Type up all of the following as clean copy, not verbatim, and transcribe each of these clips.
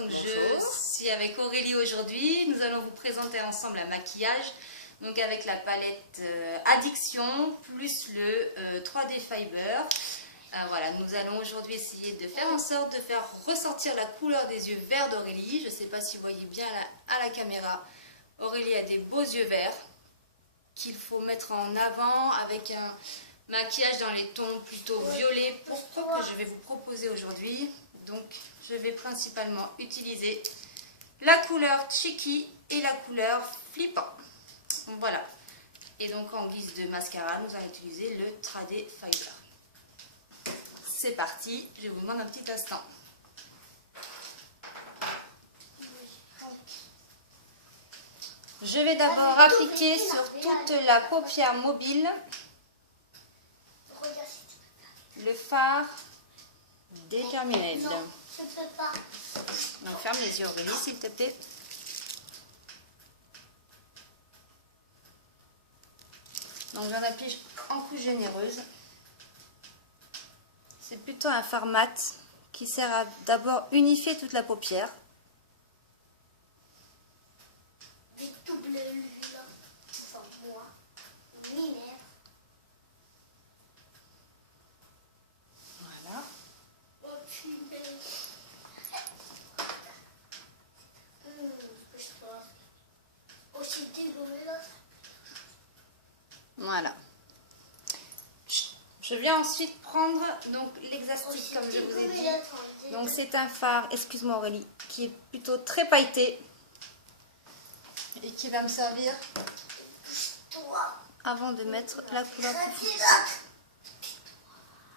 donc je suis avec Aurélie aujourd'hui. Nous allons vous présenter ensemble un maquillage. Donc avec la palette Addiction plus le 3D Fiber. Voilà, nous allons aujourd'hui essayer de faire en sorte de faire ressortir la couleur des yeux verts d'Aurélie. Je ne sais pas si vous voyez bien à la caméra. Aurélie a des beaux yeux verts qu'il faut mettre en avant avec un maquillage dans les tons plutôt violets pourpre que je vais vous proposer aujourd'hui. Donc je vais principalement utiliser la couleur Cheeky et la couleur Flippant. Voilà. Et donc en guise de mascara, nous allons utiliser le 3D Fiber. C'est parti, je vous demande un petit instant. Je vais d'abord appliquer sur toute la paupière mobile le fard Determined. Non, je peux pas. Donc ferme les yeux Aurélie s'il te plaît. Donc j'en applique en couche généreuse. C'est plutôt un fard mat qui sert à d'abord unifier toute la paupière. Des doubles lunes. Enfin, moi. Minerve. Voilà. Oh, punaise. Oh, c'est dégueulasse. Voilà. Je viens ensuite prendre donc l'exastic comme je vous ai dit. Donc c'est un fard, excuse-moi Aurélie, qui est plutôt très pailleté et qui va me servir avant de mettre la couleur plus foncée.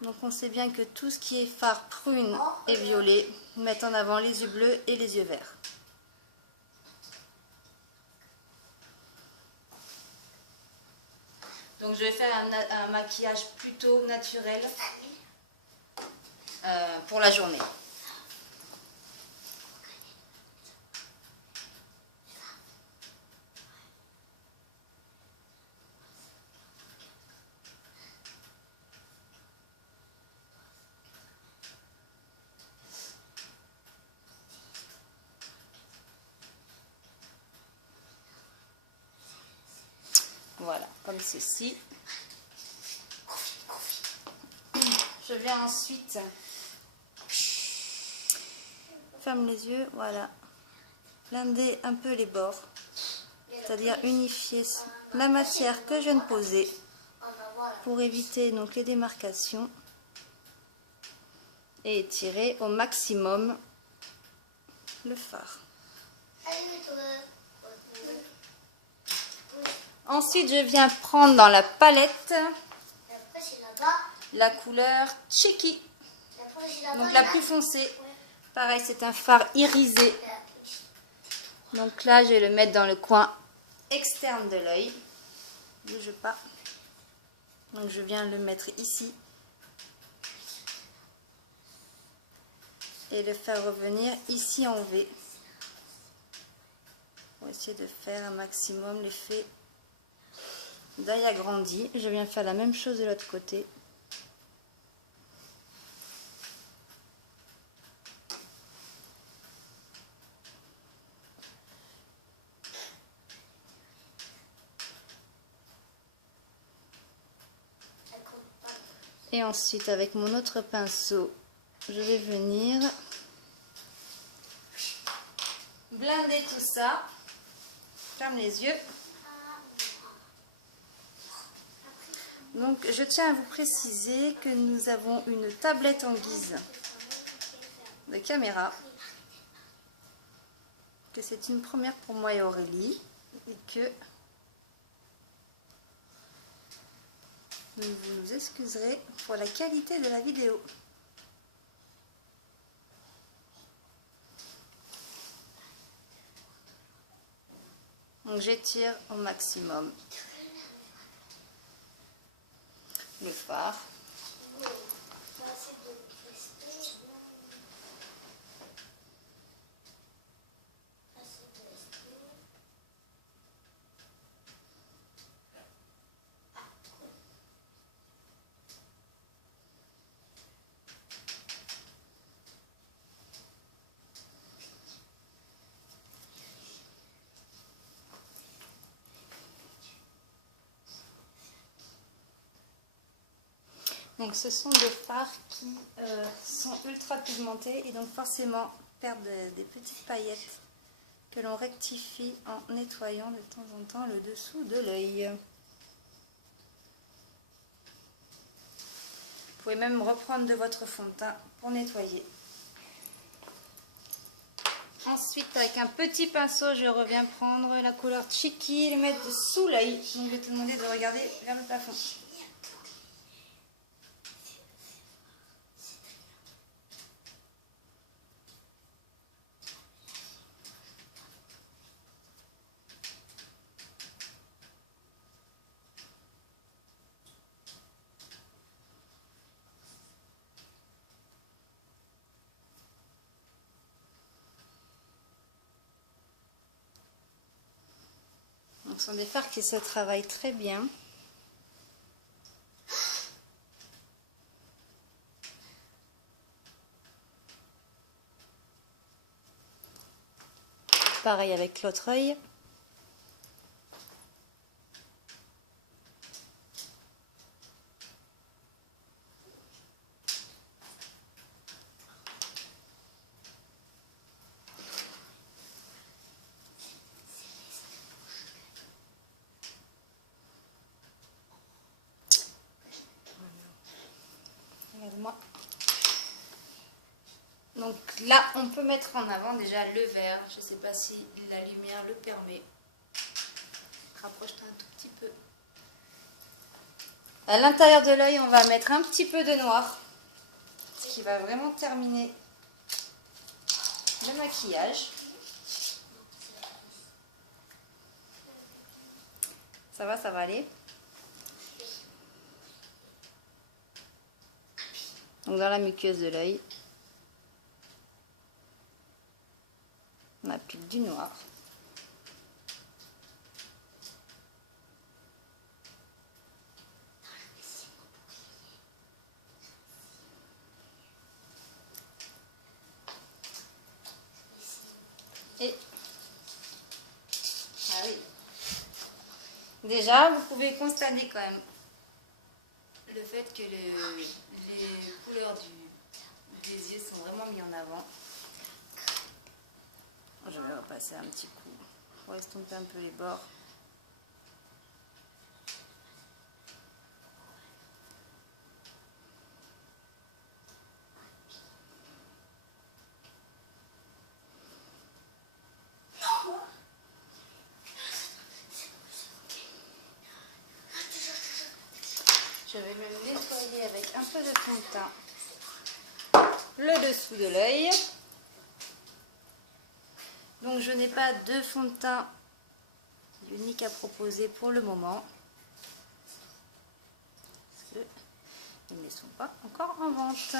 Donc on sait bien que tout ce qui est fard prune et violet met en avant les yeux bleus et les yeux verts. Donc je vais faire un maquillage plutôt naturel pour la journée. Voilà, comme ceci. Je viens ensuite, ferme les yeux, voilà, blinder un peu les bords, c'est-à-dire unifier la matière que je viens de poser pour éviter donc les démarcations et étirer au maximum le fard. Ensuite, je viens prendre dans la palette la couleur Cheeky, donc la plus foncée. Pareil, c'est un fard irisé. Donc là, je vais le mettre dans le coin externe de l'œil. Bouge pas. Donc je viens le mettre ici. Et le faire revenir ici en V. Pour essayer de faire un maximum l'effet d'œil agrandi. Je viens faire la même chose de l'autre côté. Et ensuite avec mon autre pinceau, je vais venir blinder tout ça. Ferme les yeux. Donc je tiens à vous préciser que nous avons une tablette en guise de caméra, que c'est une première pour moi et Aurélie, et que vous nous excuserez pour la qualité de la vidéo. Donc j'étire au maximum le fard. Donc ce sont des fards qui sont ultra pigmentés et donc forcément perdent des petites paillettes que l'on rectifie en nettoyant de temps en temps le dessous de l'œil. Vous pouvez même reprendre de votre fond de teint pour nettoyer. Ensuite, avec un petit pinceau, je reviens prendre la couleur Cheeky et le mettre sous l'œil. Donc je vais te demander de regarder vers le plafond. Ce sont des fards qui se travaillent très bien. Pareil avec l'autre œil. Regarde-moi. Donc là, on peut mettre en avant déjà le vert. Je ne sais pas si la lumière le permet. Rapproche-toi un tout petit peu. À l'intérieur de l'œil, on va mettre un petit peu de noir. Ce qui va vraiment terminer le maquillage. Ça va aller. Donc dans la muqueuse de l'œil, on applique du noir. Et ah oui. Déjà, vous pouvez constater quand même le fait que les couleurs des yeux sont vraiment mis en avant. Je vais repasser un petit coup pour estomper un peu les bords. Je vais même nettoyer avec un peu de fond de teint le dessous de l'œil. Donc je n'ai pas de fond de teint unique à proposer pour le moment. Parce qu'ils ne sont pas encore en vente.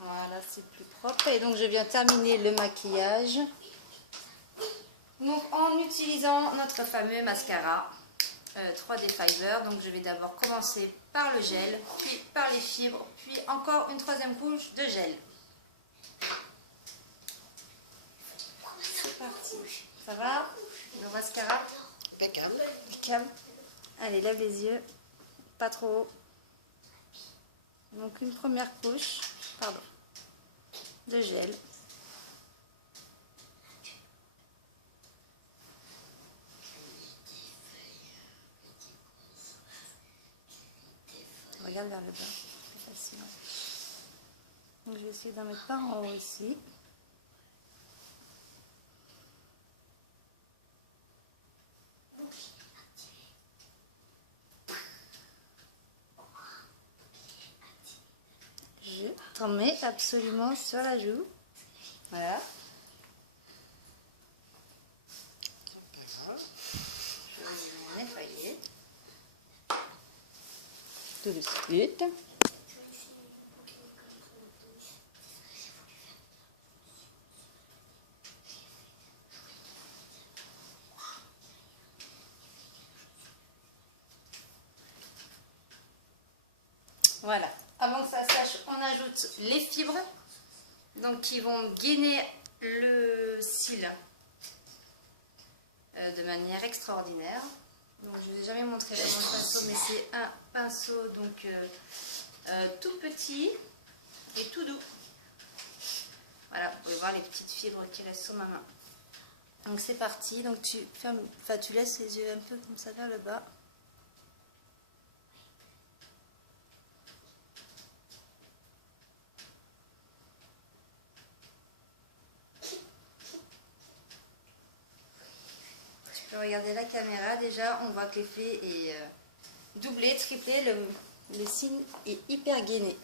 Voilà, c'est plus propre. Et donc je viens terminer le maquillage. Donc en utilisant notre fameux mascara 3D Fiber. Donc je vais d'abord commencer par le gel, puis par les fibres, puis encore une troisième couche de gel. C'est parti. Ça va? Le mascara? Impeccable. Impeccable. Allez, lève les yeux. Pas trop haut. Donc une première couche, pardon, de gel. Regarde vers le bas, c'est plus facile. Donc je vais essayer d'en mettre par en haut ici. Je t'en mets absolument sur la joue. Voilà. Je vais nettoyer. Tout de suite. Voilà. Avant que ça sèche, on ajoute les fibres. Donc qui vont gainer le cil de manière extraordinaire. Donc je ne vous ai jamais montré vraiment le pinceau, mais c'est un pinceau donc tout petit et tout doux. Voilà, vous pouvez voir les petites fibres qui restent sur ma main. Donc c'est parti, donc tu fermes, enfin tu laisses les yeux un peu comme ça vers le bas. Tu peux regarder la caméra, déjà on voit que l'effet est doublé, triplé, le signe est hyper gainé.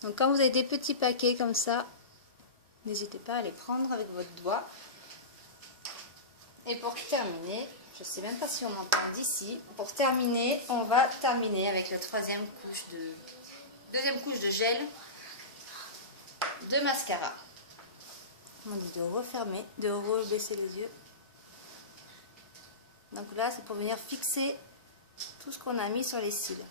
Donc quand vous avez des petits paquets comme ça, n'hésitez pas à les prendre avec votre doigt. Et pour terminer, je ne sais même pas si on m'entend d'ici, pour terminer, on va terminer avec la deuxième couche de gel de mascara. On dit de refermer, de rebaisser les yeux. Donc là, c'est pour venir fixer tout ce qu'on a mis sur les cils.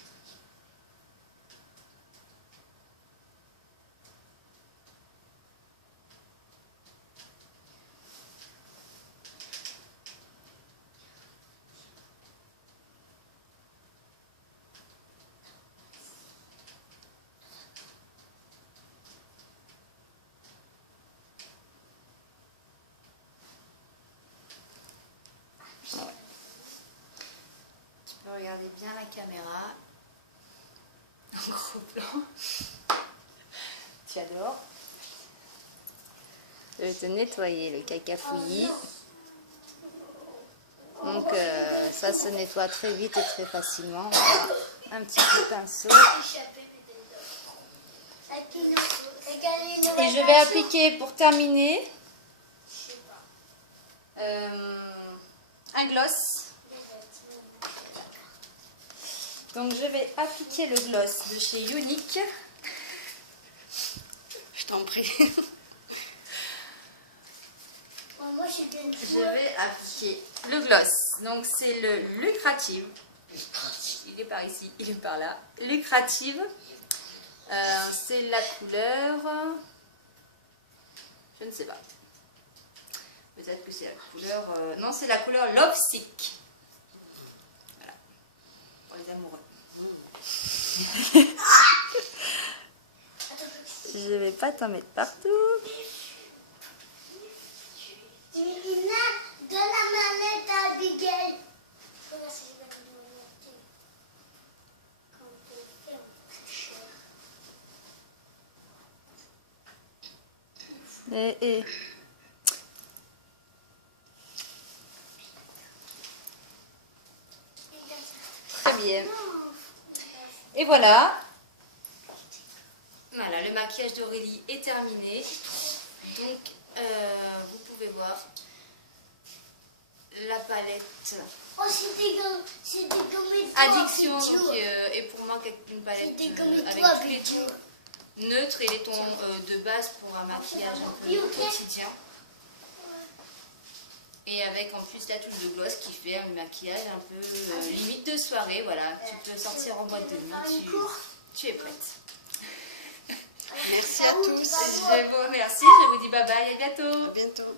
Ouais. Tu peux regarder bien la caméra. En gros plan. Tu adores. Je vais te nettoyer le caca fouillis. Donc ça se nettoie très vite et très facilement. Voilà. Un petit coup de pinceau. Et je vais appliquer pour terminer un gloss. Donc je vais appliquer le gloss de chez Younique. Je t'en prie. Je vais appliquer le gloss. Donc c'est le Lucrative. Il est par ici, il est par là. Lucrative. C'est la couleur. Je ne sais pas. Peut-être que c'est la couleur. Non, c'est la couleur Love Sick. Voilà. Pour les amoureux. Je vais pas t'en mettre partout. Irina, donne la manette à Abigail. Et. Très bien. Et voilà. Voilà, le maquillage d'Aurélie est terminé. Donc, vous pouvez voir la palette Oh, c'était comme une Addiction, donc, est pour moi une palette avec tous les tons neutres et les tons de base pour un maquillage un peu quotidien. Et avec en plus la touche de gloss qui fait un maquillage un peu limite de soirée. Voilà, tu peux sortir en boîte de nuit, tu es prête. Merci à tous. Je vous remercie, je vous dis bye bye, à bientôt. À bientôt.